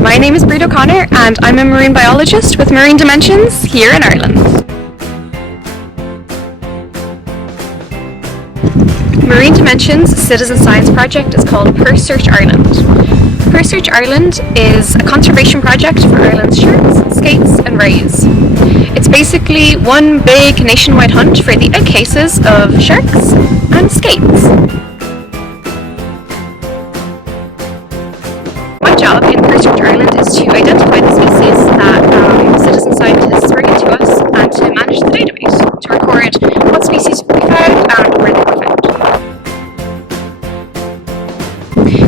My name is Bríd O'Connor and I'm a marine biologist with Marine Dimensions here in Ireland. Marine Dimensions' citizen science project is called Search Ireland. Search Ireland is a conservation project for Ireland's sharks, skates and rays. It's basically one big nationwide hunt for the egg cases of sharks and skates. My job in Search Ireland is to identify the species that citizen scientists bring into us and to manage the database, to record what species we found and where they were found.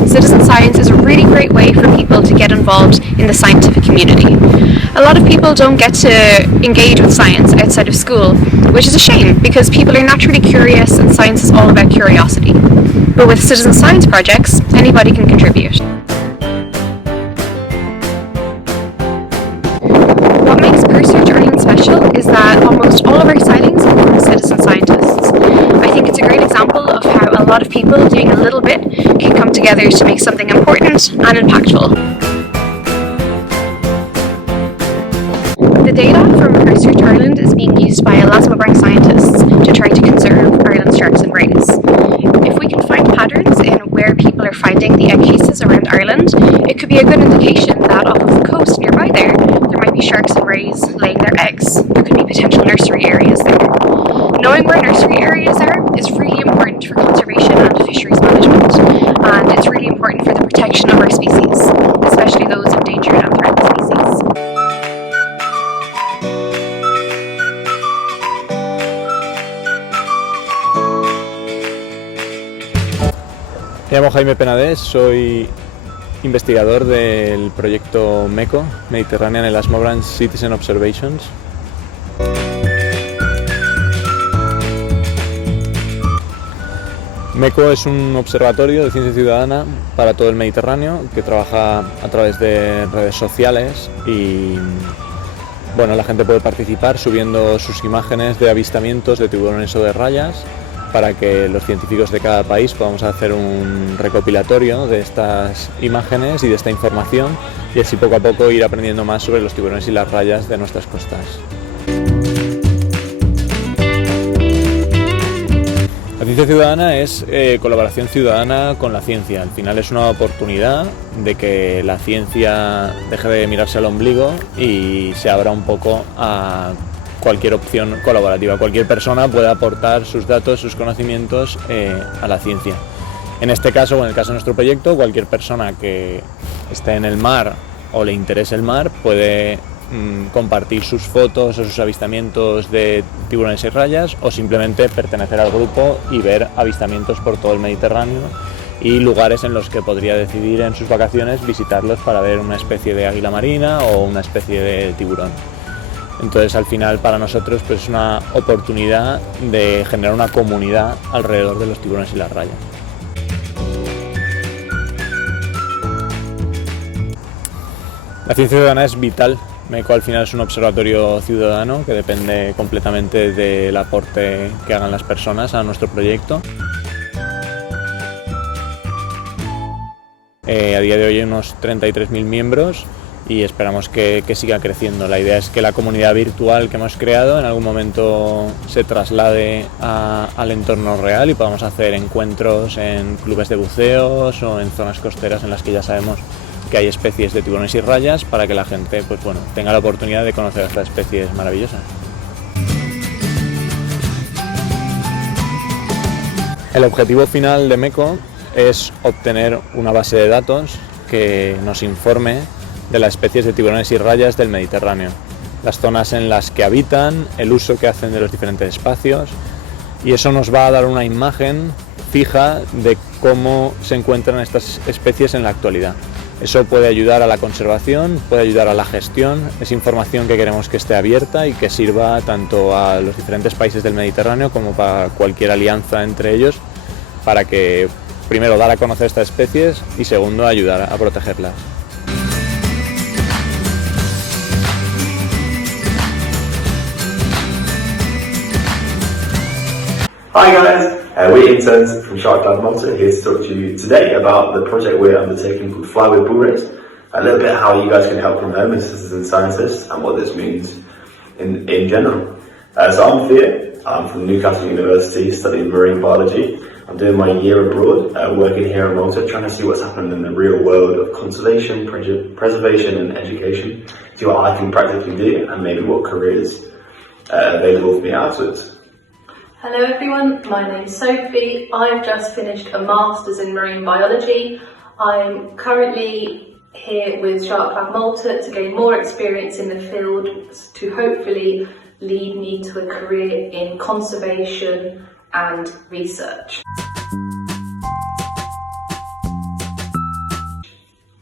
Citizen science is a really great way for people to get involved in the scientific community. A lot of people don't get to engage with science outside of school, which is a shame because people are naturally curious and science is all about curiosity. But with citizen science projects, anybody can contribute. What makes Search Ireland special is that almost all of our sightings come from citizen scientists. I think it's a great example of how a lot of people doing a little bit can come together to make something important and impactful. The data from Search Ireland is being used by elasmo scientists to try to conserve Ireland's sharks and rays. If we can find patterns in where people are finding the egg cases around Ireland, it could be a good indication that off of the coast nearby there might be sharks and rays laying their eggs. There could be potential nursery areas there. Knowing where nursery areas are is really important for conservation and fisheries management, and it's really important for the protection of our species, especially those endangered and threatened species. Me llamo Jaime Penedès, soy investigador del proyecto MECO, Mediterranean Elasmo Citizen Observations. MECO es un observatorio de ciencia ciudadana para todo el Mediterráneo que trabaja a través de redes sociales y bueno, la gente puede participar subiendo sus imágenes de avistamientos de tiburones o de rayas para que los científicos de cada país podamos hacer un recopilatorio de estas imágenes y de esta información y así poco a poco ir aprendiendo más sobre los tiburones y las rayas de nuestras costas. La ciencia ciudadana es colaboración ciudadana con la ciencia. Al final es una oportunidad de que la ciencia deje de mirarse al ombligo y se abra un poco a cualquier opción colaborativa. Cualquier persona puede aportar sus datos, sus conocimientos a la ciencia. En este caso, o en el caso de nuestro proyecto, cualquier persona que esté en el mar o le interese el mar puede compartir sus fotos o sus avistamientos de tiburones y rayas o simplemente pertenecer al grupo y ver avistamientos por todo el Mediterráneo y lugares en los que podría decidir en sus vacaciones visitarlos para ver una especie de águila marina o una especie de tiburón. Entonces al final para nosotros pues, es una oportunidad de generar una comunidad alrededor de los tiburones y las rayas. La ciencia ciudadana es vital. MECO al final es un observatorio ciudadano que depende completamente del aporte que hagan las personas a nuestro proyecto. A día de hoy hay unos 33.000 miembros y esperamos que siga creciendo. La idea es que la comunidad virtual que hemos creado en algún momento se traslade al entorno real y podamos hacer encuentros en clubes de buceos o en zonas costeras en las que ya sabemos que hay especies de tiburones y rayas para que la gente pues, bueno, tenga la oportunidad de conocer estas especies maravillosas. El objetivo final de MECO es obtener una base de datos que nos informe de las especies de tiburones y rayas del Mediterráneo, las zonas en las que habitan, el uso que hacen de los diferentes espacios, y eso nos va a dar una imagen fija de cómo se encuentran estas especies en la actualidad. Eso puede ayudar a la conservación, puede ayudar a la gestión, es información que queremos que esté abierta y que sirva tanto a los diferentes países del Mediterráneo como para cualquier alianza entre ellos, para que primero dar a conocer estas especies y segundo ayudar a protegerlas. Hi guys, we're interns from Shark Malta here to talk to you today about the project we're undertaking called Fly with Bull Race. a little bit how you guys can help from home as citizen scientists and what this means in general. So I'm Theo, I'm from Newcastle University studying marine biology. I'm doing my year abroad, working here in Malta, trying to see what's happening in the real world of conservation, preservation and education, see what I can practically do and maybe what careers are available for me afterwards. Hello everyone, my name's Sophie. I've just finished a Masters in Marine Biology. I'm currently here with Shark Club Malta to gain more experience in the field to hopefully lead me to a career in conservation and research.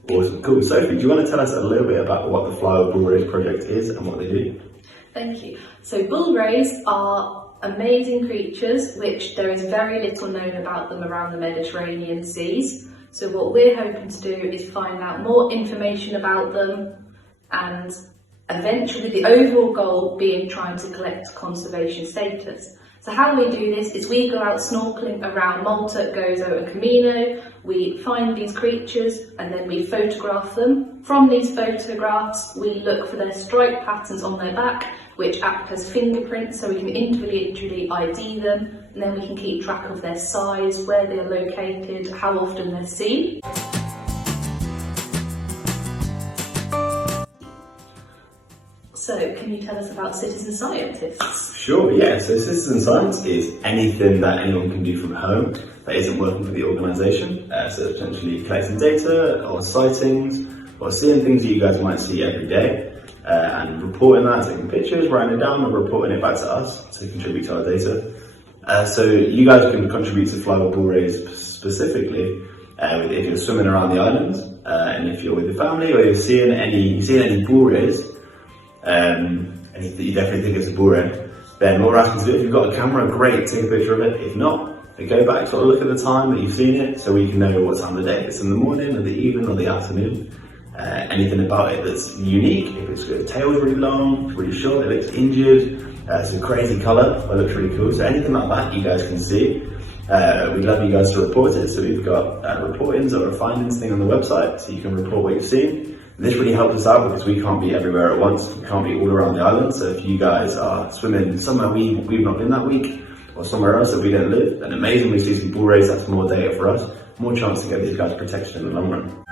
Awesome, cool. Sophie, do you want to tell us a little bit about what the Flower Bull Rays project is and what they do? Thank you. So bull rays are amazing creatures which there is very little known about them around the Mediterranean seas. So what we're hoping to do is find out more information about them and eventually the overall goal being trying to collect conservation status. So how we do this is we go out snorkeling around Malta, Gozo and Camino, we find these creatures and then we photograph them. From these photographs we look for their stripe patterns on their back which act as fingerprints so we can individually ID them and then we can keep track of their size, where they are located, how often they're seen. So, can you tell us about citizen scientists? Sure, yeah. So citizen science is anything that anyone can do from home that isn't working for the organisation. So potentially collecting data or sightings or seeing things that you guys might see every day and reporting that, taking pictures, writing it down and reporting it back to us to contribute to our data. So you guys can contribute to Flower Bull Rays specifically if you're swimming around the island and if you're with your family or you're seeing any bull rays. And you definitely think it's a bull ray, then what we're asking to do, if you've got a camera, great, take a picture of it. If not, then go back, sort of look at the time that you've seen it so we can know what time of the day. If it's in the morning or the evening or the afternoon. Anything about it that's unique, if it's got a tail really long, really short, it looks injured, it's a crazy colour, it looks really cool. So anything like that you guys can see. We'd love you guys to report it, so we've got reportings or a findings thing on the website so you can report what you've seen. This really helps us out because we can't be everywhere at once, we can't be all around the island, so if you guys are swimming somewhere we've not been that week, or somewhere else that we don't live, then amazing, we see some bull rays, that's more data for us, more chance to get these guys protection in the long run.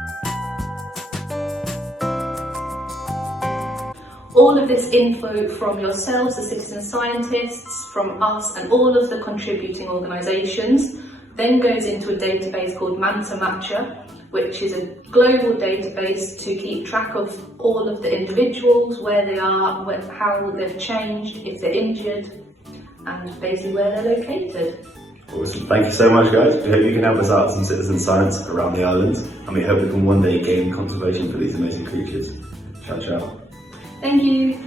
All of this info from yourselves, the citizen scientists, from us and all of the contributing organisations then goes into a database called Manta Matcha, which is a global database to keep track of all of the individuals, where they are, how they've changed, if they're injured, and basically where they're located. Awesome. Thank you so much, guys. We hope you can help us out some citizen science around the island, and we hope we can one day gain conservation for these amazing creatures. Ciao, ciao. Thank you.